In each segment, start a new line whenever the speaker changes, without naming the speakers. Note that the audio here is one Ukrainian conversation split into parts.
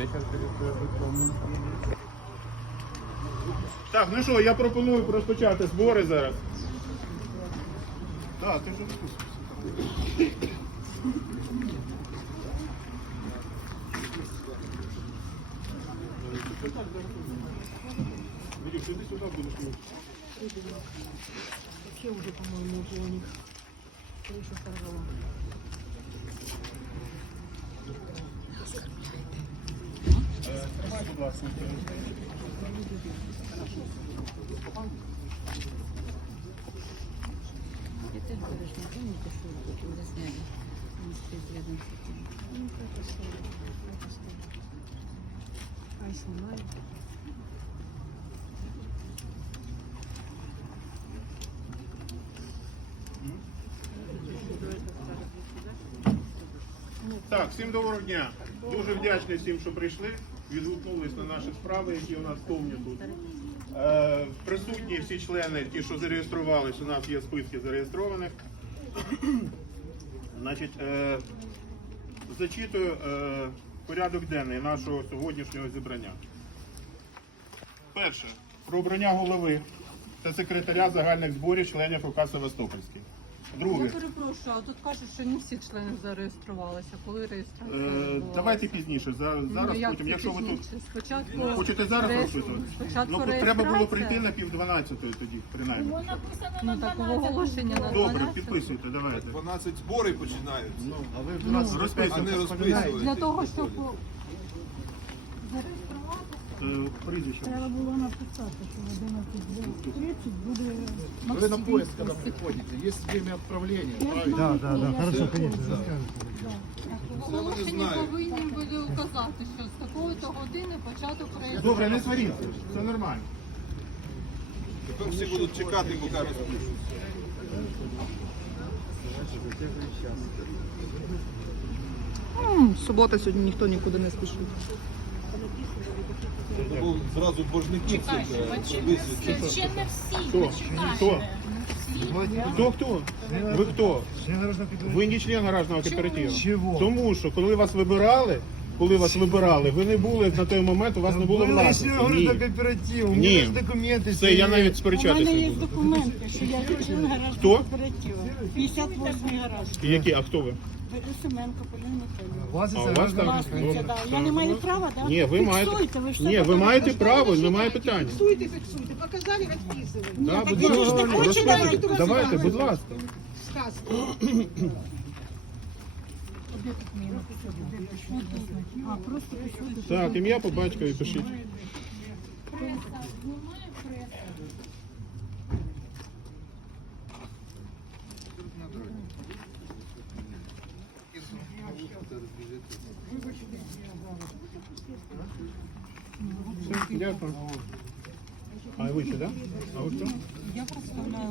Так, ну що, я пропоную розпочати збори зараз. Так, ти вже розписуєшся. Видишь, ты сюда будешь мыть.
Вообще уже, по-моему, уже у них крыша сорвала.
Тримай, будь ласка.
Я теж говоришь, не помните, что вы засняли? Он стоит рядом с этим. Ну, как оставить? Как оставить? Ай, снимаю.
Так, всім доброго дня. Дуже вдячний всім, що прийшли, відгукнулись на наші справи, які у нас повні тут. Присутні всі члени, ті, що зареєструвались, у нас є списки зареєстрованих. Значить, зачитую порядок денний нашого сьогоднішнього зібрання. Перше. Про обрання голови та секретаря загальних зборів членів ОК Севастопольський. Друге.
Я перепрошую, а тут кажуть, що не всі члени зареєструвалися. Коли реєстрація відбувалася?
Давайте пізніше, зараз
як
потім,
це
якщо ви тут
пізніше? Спочатку
хочете зараз розписувати.
Спочатку
Ну, треба
реєстрація.
було прийти на 11:30 тоді, принаймні.
Ну, такого оголошення на
Добре,
12.
підписуйте, давайте.
12 збори починаються.
А ви в 12
А не розписуєте.
Для того, щоб зареєструвати.
Прізвище.
Треба було написати, що 11:30 буде
Вы на поезд, когда приходите, есть время отправления, правильно?
Да,
Хорошо, конечно.
Оголошення повинні були вказати, що з такої-то години початок реєстрації.
Добре, не сваріться, це нормально.
Тепер всі будуть чекати, поки розпишуть.
Субота сьогодні ніхто нікуди не спішить.
Бо зразу боржників висвітлять.
Ще не всі,
Хто? Хто? Хто? Ви хто? Ви не член гаражного кооперативу.
Чого?
Тому що коли вас вибирали, ви не були на той момент, у вас не було власності. Ні.
кооператив, у
Ні.
меня есть документы.
Це я навіть
У
сперечатися
мене є
не буду.
документи, що я член гаражного
Хто?
кооперативу. 58-й гараж.
Які? А хто ви?
Семенко Поліна Михайлівна.
У вас
А у вас так?
Власниця,
Добре.
да. Я не маю права, да?
Ні, ви маєте.
Фіксуйте, ви ж
Ні,
це
ви маєте
показали.
право, немає питань.
Фиксуйте, показали, расписывали.
Да,
так
будь
ви ж
ласка,
не хочете
розказуйте.
навіть
Давайте,
розказувати.
будь ласка.
Сказку.
А, просто пишуть.
Так, ім'я по батькові пишіть.
Преса знімає преса.
Все, дякую. А ви ще, так? А ви хто?
Я представляю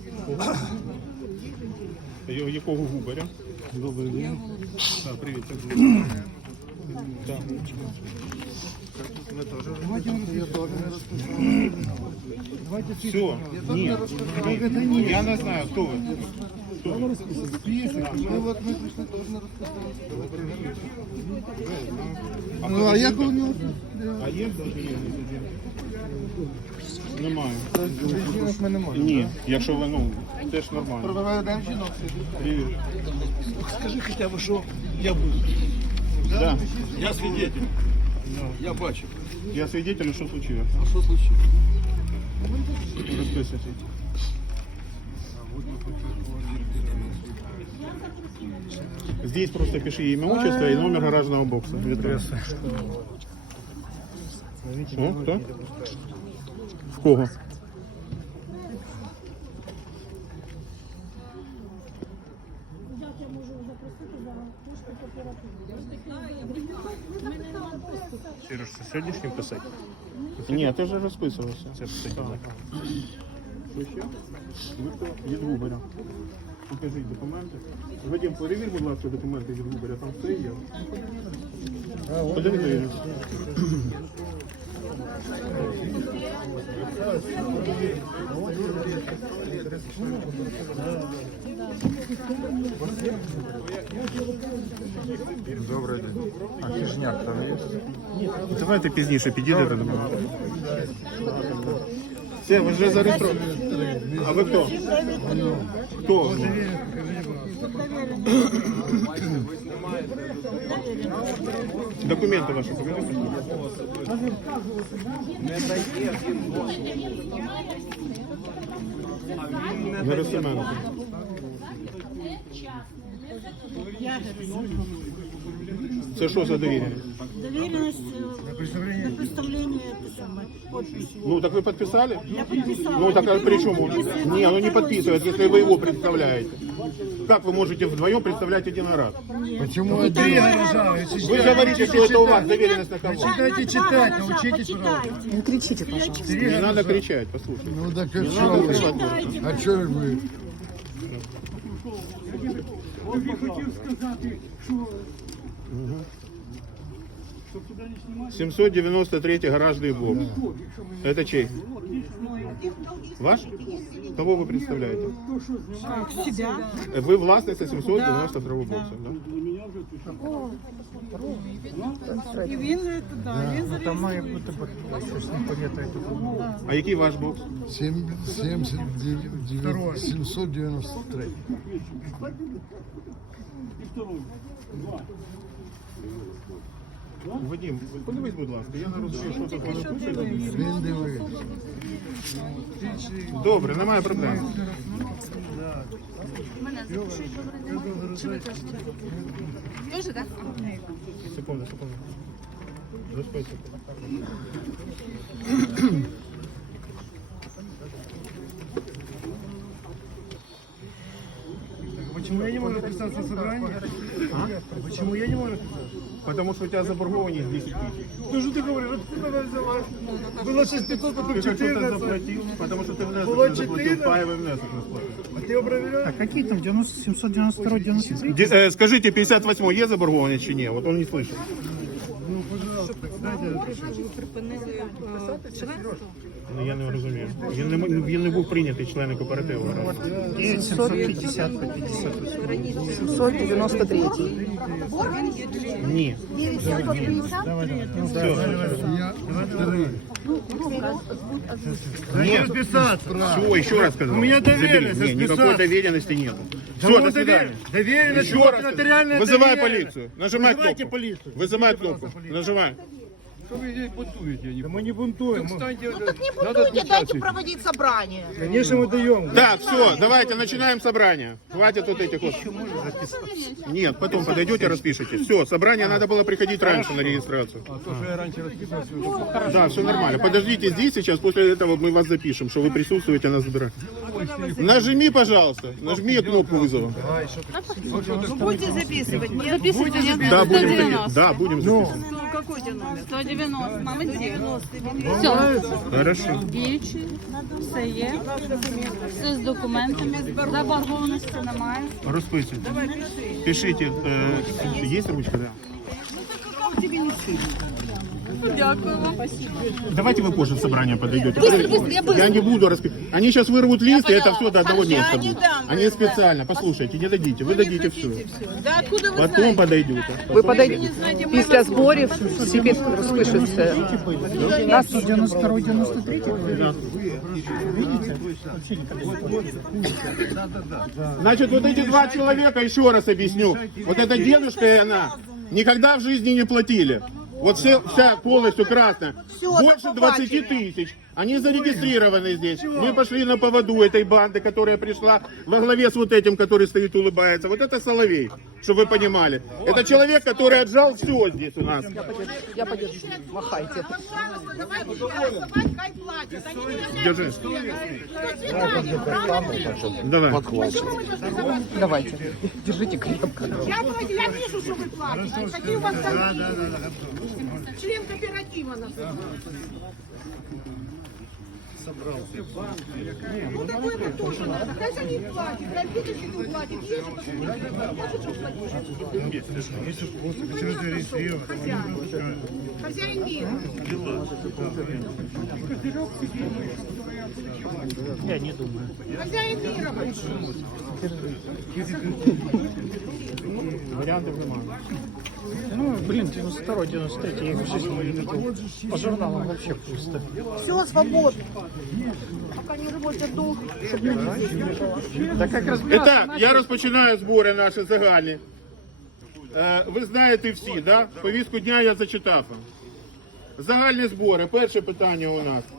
Якого губаря? Добрий день. Так, привіт, це Так. Все, ні, я не знаю, хто ви. Хто ви?
Ну вот мы пришли, должны расписать. Ну а як у нього?
А є? Немає.
Жінок ми не можемо.
Ні, якщо ви, ну, теж нормально.
Проведемо жінок.
Привіт.
Скажи хоча б, що я буду.
Да.
Я свідетель. Я бачу.
Я свидетель, що случилось.
А що случилось?
Розписуйте. Здесь просто пиши имя, отчество и номер гаражного бокса. Что? Кто? В кого? Сереж, це сьогоднішнім писати? Ні, ти вже розписувався. Це писати. Що ще? Ви хто? Від Губаря. Покажіть документи. Вадим, перевір, будь ласка, документи від Губаря. Там все є. Подивіться.
Добрий день. А хижняк там є?
Давайте пізніше підійдете до мене. Все, ви вже зареєстровані. А ви хто? Хто? Документи ваші покажіть. Герасименко. Це що за довір'я?
Доверенность на представление это самое, подписи.
Ну, так вы подписали?
Я подписала.
Ну, так а
Теперь
при
он
чем?
подписывает.
Не, оно не подписывается, если вы его представляете. Как вы можете вдвоем представлять один раз?
Почему один?
Вы говорите, что это у вас доверенность на кого?
Читайте читать, научитесь.
Почитайте.
Не кричите, пожалуйста.
Не надо кричать, послушайте.
Ну так а
Не
что
надо
вы?
кричать.
А что вы?
Мгм. 793 гаражный блок. Это чей? Ваш? Кого вы представляете?
Себя.
Вы властница 792 бокса, да?
І він, да, він
Там має бути щось непонятне.
А який ваш бокс?
793.
Вадим, подивись, будь ласка, я не розумію, що тут воно пише.
Він дивиться.
Добре, немає проблем.
Тоже, так?
Секунду. Заспай секунду.
Почему я не могу написаться на собрание?
А?
Почему я не могу написаться?
Потому что у тебя заборгованность 10 тысяч.
Ну что ты говоришь? Откуда она взялась? Было 6500, потом
Ты как-то
14.
заплатил, потому что ты внесок
Было
не заплатил,
14.
паевый внесок не сплатил.
А ты его проверял?
Какие там 90, 792, 93?
Скажите, 58 є заборгованість чи ні? Вот он не слышит.
Ну, пожалуйста, дайте.
Ну, я не розумію. Він не був прийнятий члени кооперативу.
750 по 50. 793.
Ні. Все. Нет.
Расписаться.
Все, еще раз сказал.
У меня доверенность,
Забери. Не, никакой
расписаться.
доверенности нет. Все,
Кому
до свидания.
Доверенность,
Еще
вот
раз.
нотариальная
Вызывай
доверенность.
полицию. Нажимай
Вызывайте
кнопку.
полицию.
Вызывай кнопку. Нажимай.
Что вы здесь бунтуете? Да мы не бунтуем.
Ну так не будете, дайте проводить собрание.
Конечно, мы даем.
Так, все, давайте начинаем собрание. Хватит вот этих вот. Нет, потом подойдете, распишите. Все, собрание надо было приходить раньше на регистрацию.
А то, что я раньше расписывался,
Да, все нормально. Подождите здесь сейчас, после этого мы вас запишем, что вы присутствуете на собрании. Нажми, пожалуйста, нажми кнопку вызова.
Будете записывать? Нет?
Записывайте, нет?
Да, будем
190.
Да, будем записывать.
Ну, какой у тебя номер?
190. Молодець. Все.
Хорошо.
Діючий, все є. Все з документами. Заборгованості немає.
Расписывайте. Пишите. Есть ручка, да?
Дякую вам.
Давайте вы позже в собрание подойдете.
Быстро, я быстро.
Я не буду расписывать. Они сейчас вырвут лист, и это все до одного
Я
места
не
будет.
дам
Они специально, послушайте, не дадите, вы дадите все.
Да откуда вы
Потом подойдете.
Ви подойдете після зборів, всі розпишуться. Нас 92, 93.
Значит, вот эти два человека, еще раз объясню. Вот эта дедушка и она никогда в жизни не платили. Вот вся полностью красная. Больше 20 тысяч. Они зарегистрированы здесь. Мы пошли на поводу этой банды, которая пришла во главе с вот этим, который стоит, улыбается. Вот это Соловей, чтобы вы понимали. Это человек, который отжал все здесь у нас.
Я подержу. Махайте.
Держи. Давай.
Давайте. Держите крепко.
Я вижу, что вы платите. Какие у вас там член кооператива называется. Ну такой вот тоже надо. Хай же не платит, хай видишь, не платит. Есть же хозяин мира.
Я не думаю.
Хозяин мира большой.
Варіантів немає.
Ну, блин, 92-93, я их в жизни не видел. По журналам вообще пусто.
Все свободно. Пока не работает долг, чтобы люди здесь не было.
Да как
І
разбираться?
так, я розпочинаю збори наші загальні. Ви знаєте всі, да? Повістку дня я зачитав вам. Загальні збори. Перше питання у нас.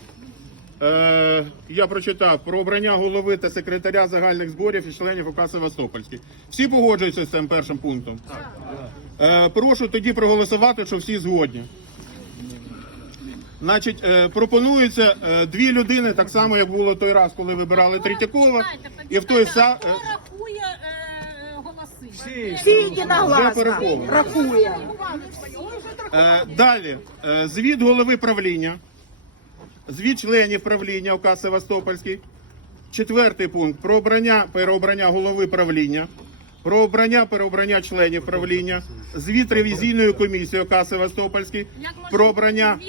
Я прочитав про обрання голови та секретаря загальних зборів і членів ОК Севастопольський. Всі погоджуються з цим першим пунктом? Прошу тоді проголосувати, що всі згодні. Значить, пропонується дві людини, так само, як було той раз, коли вибирали Третьякова. І в той сам...
Рахує голоси.
Всі єдиногласно.
Вже пораховано.
Рахує.
Далі. Звіт голови правління. Звіт членів правління ОК Севастопольський. Четвертий пункт. Про переобрання голови правління. Про переобрання членів правління. Звіт ревізійної комісії ОК Севастопольський. Про обрання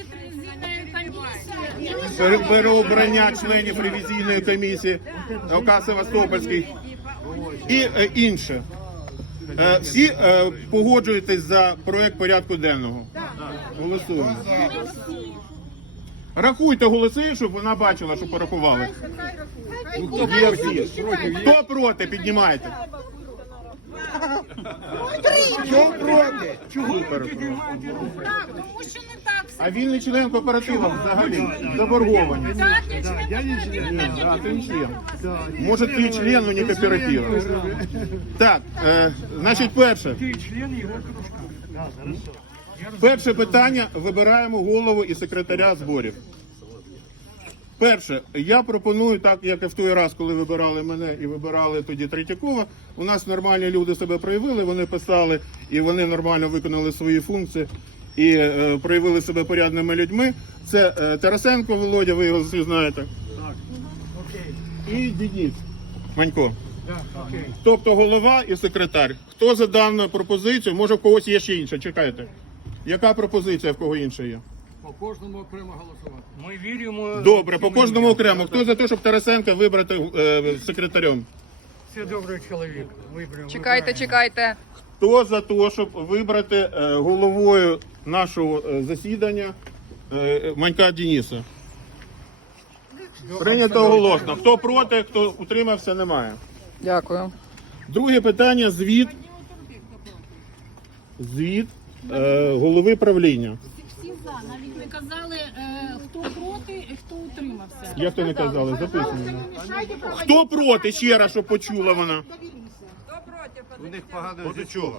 переобрання членів ревізійної комісії ОК Севастопольський. І інше. Всі погоджуєтесь за проект порядку денного? Голосуємо. Рахуйте голоси, щоб вона бачила, що порахували. Є всі. Хто проти? Піднімайте. Хто проти? Чого проти?
Тому що не так.
А він не член кооперативу взагалі. Заборговані.
Так, я член
Да, ти не член. Може, ти член, но не кооперативу. Так, значить, перше. Перше питання. Вибираємо голову і секретаря зборів. Перше, я пропоную, так як і в той раз, коли вибирали мене і вибирали тоді Третьякова, у нас нормальні люди себе проявили, вони писали і вони нормально виконали свої функції і проявили себе порядними людьми. Це Тарасенко Володя, ви його всі знаєте. Так. І Денис Манько. Тобто голова і секретар. Хто за дану пропозицію? Може, в когось є ще інша? Чекайте. Яка пропозиція в кого інша є?
По кожному окремо голосувати. Ми віримо.
Добре, по кожному окремо. Хто за те, щоб Тарасенка вибрати секретарем?
Це добрий чоловік. Виберемо.
Чекайте.
Хто за те, щоб вибрати головою нашого засідання Манька Дениса? Прийнято голосно. Хто проти, хто утримався, немає.
Дякую.
Друге питання. Звіт голови правління.
Всі за, навіть не казали, хто проти і хто утримався.
Як то не казали? Записано. Хто проти? Ще раз, щоб почула вона.
У них поганий зв'язок.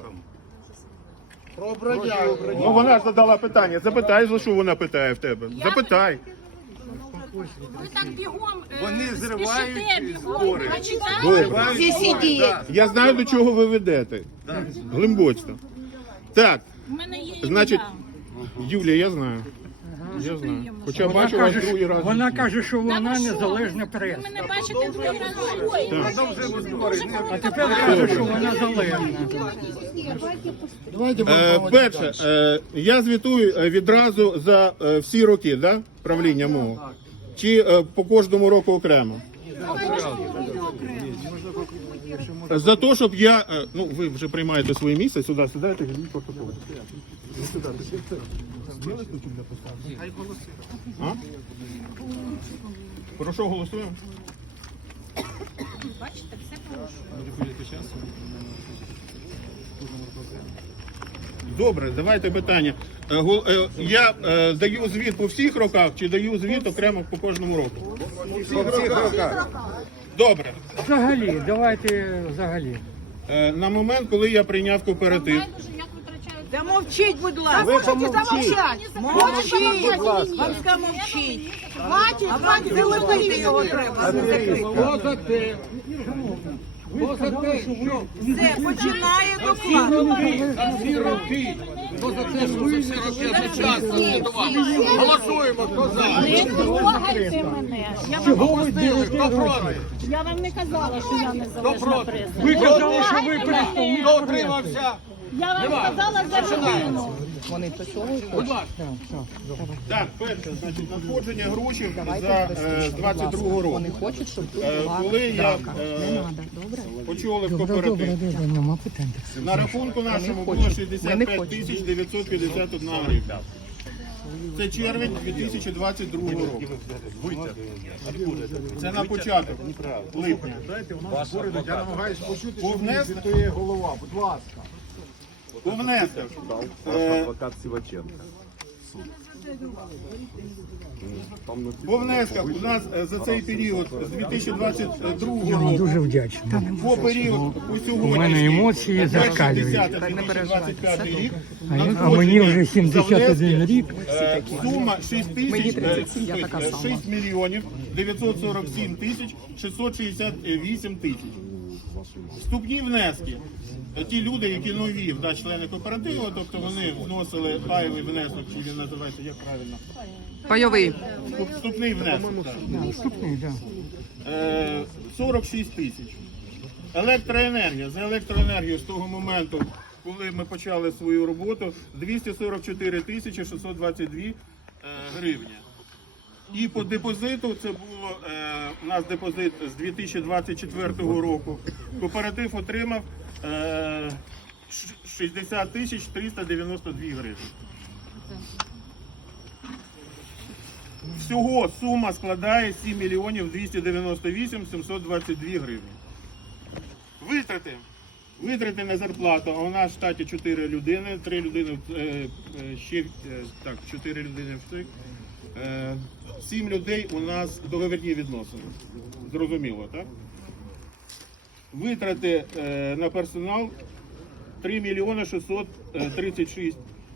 Ну вона ж задала питання. Запитай, за що вона питає в тебе. Запитай.
Ви так бігом
Вони зривають
спішите, бігом,
збори.
прочитаєте.
Я знаю, до чого ви ведете. Глибоко. Так,
У мене є
значить,
ім'я.
Юлія, я знаю. Я знаю. Хоча бачу вас другий раз.
Вона каже, що вона
Та ви що?
незалежна
Ви
преса.
мене бачите другий раз в житті.
А тепер каже, що вона залежна.
Перше, я звітую відразу за всі роки, да, правління мого? Чи по кожному року окремо? За те, щоб я, ну ви вже приймаєте своє місце, сюди сідайте, візьміть протокол. А? Про що голосуємо?
Бачите, все порушує.
Добре, давайте питання. Я даю звіт по всіх роках чи даю звіт окремо по кожному року?
По всіх роках.
Добре.
Взагалі, давайте взагалі.
На момент, коли я прийняв кооператив,
Байдуже, як витрачають.
Да мовчіть, будь ласка.
Ви помовчіть.
Мовчіть, будь ласка. Вам сказали мовчіть.
Хватить,
Це лопарі його треба.
Ви сказали, що ви...
Все, починає доклад.
Всі роки. Хто за те, що ви всі роки одночасно звітували? Голосуємо, хто за?
Не трогайте мене.
Чого ви ділите?
Хто проти?
Я вам не казала, що я не
Хто
залежна
проти?
преса.
Ви казали, що ви представник
Хто утримався?
Я вам сказала за людину.
Будь ласка.
Так, перше, значить, надходження грошей за 22 року. Вони хочуть, щоб коли я очолив кооператив, на рахунку нашому було 65 тисяч 951 гривня. Це червень 2022 року. Це на початок липня.
Я намагаюсь почути, що
Внесок,
є голова. Будь ласка.
у внесок
Адвокат Сіваченко.
по внесках у нас за цей період з 2022 року
дуже вдячний.
по період у сьогодні
У мене емоції зашкалюють.
2025 рік
А мені вже 71 рік.
сума 6 мільйонів 947 тисяч 668 тисяч. Вступні внески. Ті люди, які нові, члени кооперативу, тобто вони вносили пайовий внесок, чи він називається, як правильно?
Пайовий.
Вступний внесок. так.
Вступний, так.
46 тисяч. Електроенергія. За електроенергію з того моменту, коли ми почали свою роботу, 244 тисячі 622 гривні. І по депозиту, це було у нас депозит з 2024 року, кооператив отримав 60 тисяч 392 гривні. Всього сума складає 7 мільйонів 298 722 гривні. Витрати на зарплату, а у нас в штаті 4 людини, 3 людини, ще, так, 4 людини в штик. 7 людей у нас договірні відносини. Зрозуміло, так? Витрати на персонал 3 мільйони 636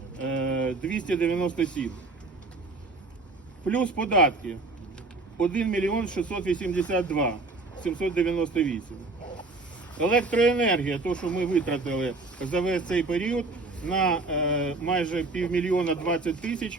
297. Плюс податки 1 мільйон 682 798. Електроенергія, то, що ми витратили за весь цей період, на майже 500 000 20 тисяч.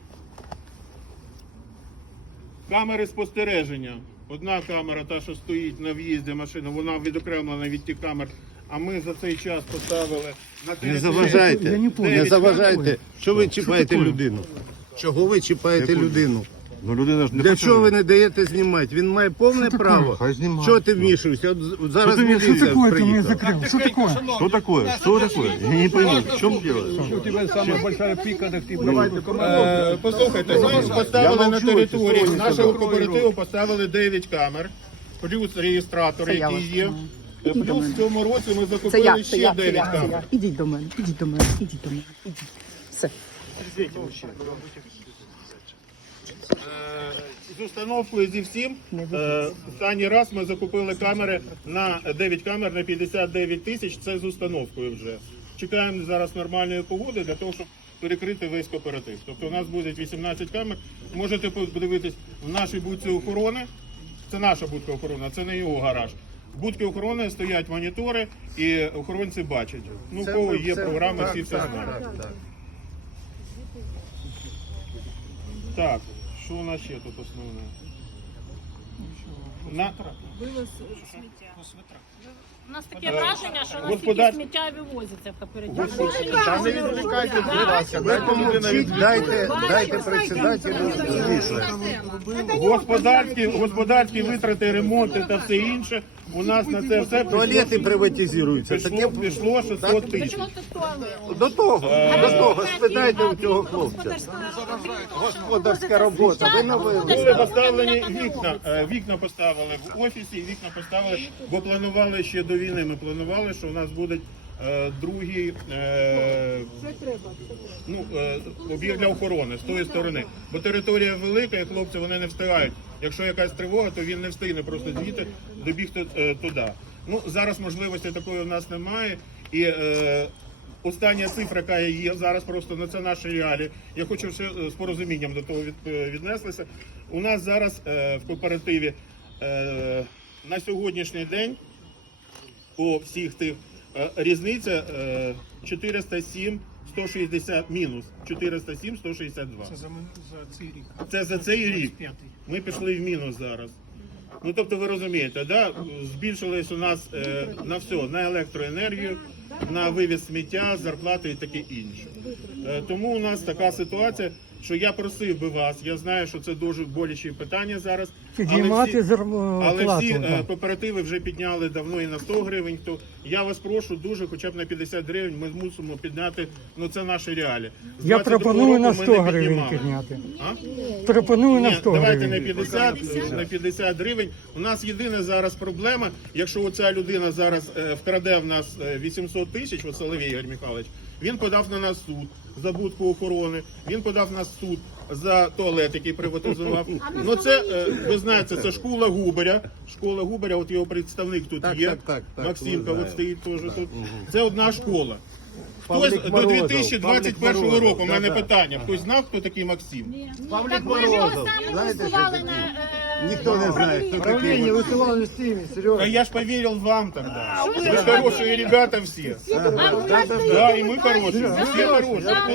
Камери спостереження. Одна камера, та, що стоїть на в'їзді машини, вона відокремлена від тих камер, а ми за цей час поставили на території...
Не заважайте, не заважайте. Що ви чіпаєте людину? Чого ви чіпаєте людину?
Ну людина ж не
Для чого ви не даєте знімати? Він має повне право. Чого ти вмішуєшся? От зараз міліція приїхала.
Что такое?
Что такое? Что такое? Я не пойму, в чем дело?
У тебя самая большая пика, так ты
Послухайте, ми поставили на території нашого кооперативу поставили 9 камер, плюс реєстратори, які є. Плюс в цьому році ми закупили ще 9 камер.
Ідіть до мене, ідіть до мене, ідіть до мене, ідіть. Все.
З установкою зі всім, останній раз ми закупили камери на 9 камер на 59 тисяч, це з установкою вже. Чекаємо зараз нормальної погоди для того, щоб перекрити весь кооператив. Тобто у нас буде 18 камер, можете подивитись в нашій будці охорони, це наша будка охорони, це не його гараж. В будці охорони стоять монітори і охоронці бачать. Ну, у кого є програми, всі це знають. Так, що у нас ще тут основне?
У нас таке враження, що у нас
Господар-
тільки сміття вивозиться в кооперативі.
Та не відволікайте, будь ласка,
Дайте председателю звісно.
Господарські витрати, ремонти та все інше. У нас на це все
Туалети приватизуються.
пішло 600 тисяч.
До того, спитайте у цього хлопця. Господарська робота. Ви навели.
Були поставлені вікна поставили в офісі, вікна поставили, бо планували ще до війни. Ми планували, що у нас будуть другий об'єкт для охорони з тої сторони. Бо територія велика, і хлопці вони не встигають. Якщо якась тривога, то він не встигне просто звідти добігти туди. Ну, зараз можливості такої у нас немає. І остання цифра, яка є зараз, просто на це наші реалії. Я хочу ще з порозумінням до того віднеслися. У нас зараз в кооперативі на сьогоднішній день по всіх тих. Різниця 407, 160 мінус 407, 162.
Це за цей рік.
Це за цей рік.
П'ятий.
Ми пішли в мінус зараз. Ну, тобто, ви розумієте, да? Збільшилось у нас на все, на електроенергію, на вивіз сміття, зарплати і таке інше. Тому у нас така ситуація, що я просив би вас, я знаю, що це дуже болючі питання зараз, але всі кооперативи вже підняли давно і на 100 гривень, то я вас прошу дуже, хоча б на 50 гривень ми мусимо підняти, ну це наші реалії.
Я пропоную на 100 гривень підняти. Пропоную на 100
давайте
гривень.
на 50 гривень. У нас єдина зараз проблема, якщо оця людина зараз вкраде в нас 800 тисяч, от Соловій Ігор Михайлович, він подав на нас суд за будку охорони, він подав на нас суд за туалет, який приватизував. Ну це, ви знаєте, це школа Губаря. Школа Губаря, от його представник тут є. Максимка, от стоїть теж тут. Це одна школа. Хтось до 2021 року, у мене питання, хтось знав, хто такий Максим?
Так ми ж його саме висували на...
Ніхто не знає, хто такий.
висилали листами, Сережа.
А я ж поверил вам тогда. Вы хорошие ребята все. Да, и мы хорошие. Все хорошие.